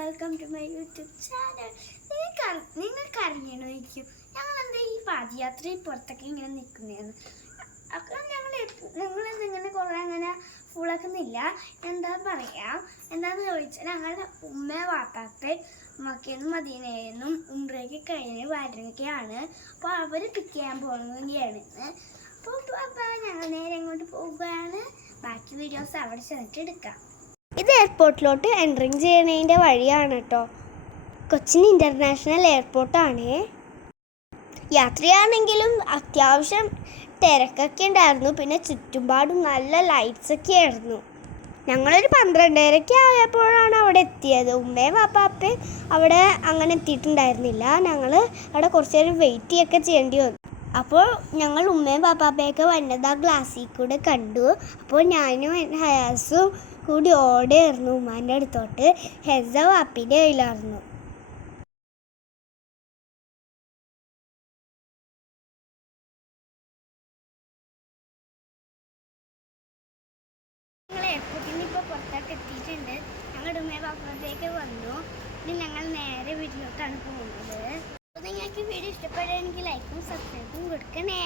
Welcome to my YouTube channel. നിങ്ങൾക്കറിയണമായിരിക്കും ഞങ്ങളെന്താ ഈ പാദയാത്രയിൽ പുറത്തൊക്കെ ഇങ്ങനെ നിൽക്കുന്നതെന്ന്. അപ്പോൾ ഞങ്ങളിങ്ങനെ കുറേ അങ്ങനെ ഫുള്ളാക്കുന്നില്ല. എന്താ പറയാം, എന്താണെന്ന് ചോദിച്ചാൽ ഞങ്ങളുടെ ഉമ്മ വാപ്പാപ്പ മക്കയെന്നും മദീനയെന്നും ഉംറയ്ക്ക് കഴിഞ്ഞ് വരുകയാണ്. അപ്പോൾ അവർ പിക്ക് ചെയ്യാൻ പോകുകയാണ് ഇന്ന്. അപ്പോൾ ഞങ്ങൾ നേരെ അങ്ങോട്ട് പോവുകയാണ്. ബാക്കി വീഡിയോസ് അവിടെ ചെന്നിട്ട് എടുക്കാം. ഇത് എയർപോർട്ടിലോട്ട് എൻട്രിങ് ചെയ്യുന്നതിൻ്റെ വഴിയാണ് കേട്ടോ. കൊച്ചിൻ ഇൻ്റർനാഷണൽ എയർപോർട്ടാണ്. യാത്രയാണെങ്കിലും അത്യാവശ്യം തിരക്കൊക്കെ ഉണ്ടായിരുന്നു. പിന്നെ ചുറ്റുപാടും നല്ല ലൈറ്റ്സൊക്കെ ആയിരുന്നു. ഞങ്ങളൊരു 12:30 ആയപ്പോഴാണ് അവിടെ എത്തിയത്. ഉമ്മയും പാപ്പാപ്പയും അവിടെ അങ്ങനെ എത്തിയിട്ടുണ്ടായിരുന്നില്ല. ഞങ്ങൾ അവിടെ കുറച്ച് നേരം വെയിറ്റ് ചെയ്യൊക്കെ ചെയ്യേണ്ടി വന്നു. അപ്പോൾ ഞങ്ങൾ ഉമ്മയും പാപ്പാപ്പയൊക്കെ വന്നത് ആ ഗ്ലാസ്സിൽ കൂടെ കണ്ടു. അപ്പോൾ ഞാനും ഹയാസും കൂടി ഓടിയായിരുന്നു ഉമ്മാൻ്റെ അടുത്തോട്ട്. ഹെസ വാപ്പിൻ്റെ കയ്യിലായിരുന്നു. ഞങ്ങൾ എയർപോർട്ടിൽ നിന്ന് ഇപ്പോൾ പുറത്തോട്ട് എത്തിയിട്ടുണ്ട്. ഞങ്ങളുടെ ഉമ്മയും പാപ്പാപ്പയൊക്കെ വന്നു. ഇനി ഞങ്ങൾ നേരെ വീട്ടിലോട്ടാണ് പോകുന്നത്. അപ്പോൾ നിങ്ങൾക്ക് വീഡിയോ ഇഷ്ടപ്പെടുകയാണെങ്കിൽ ലൈക്കും സബ്സ്ക്രൈബും കൊടുക്കണേ.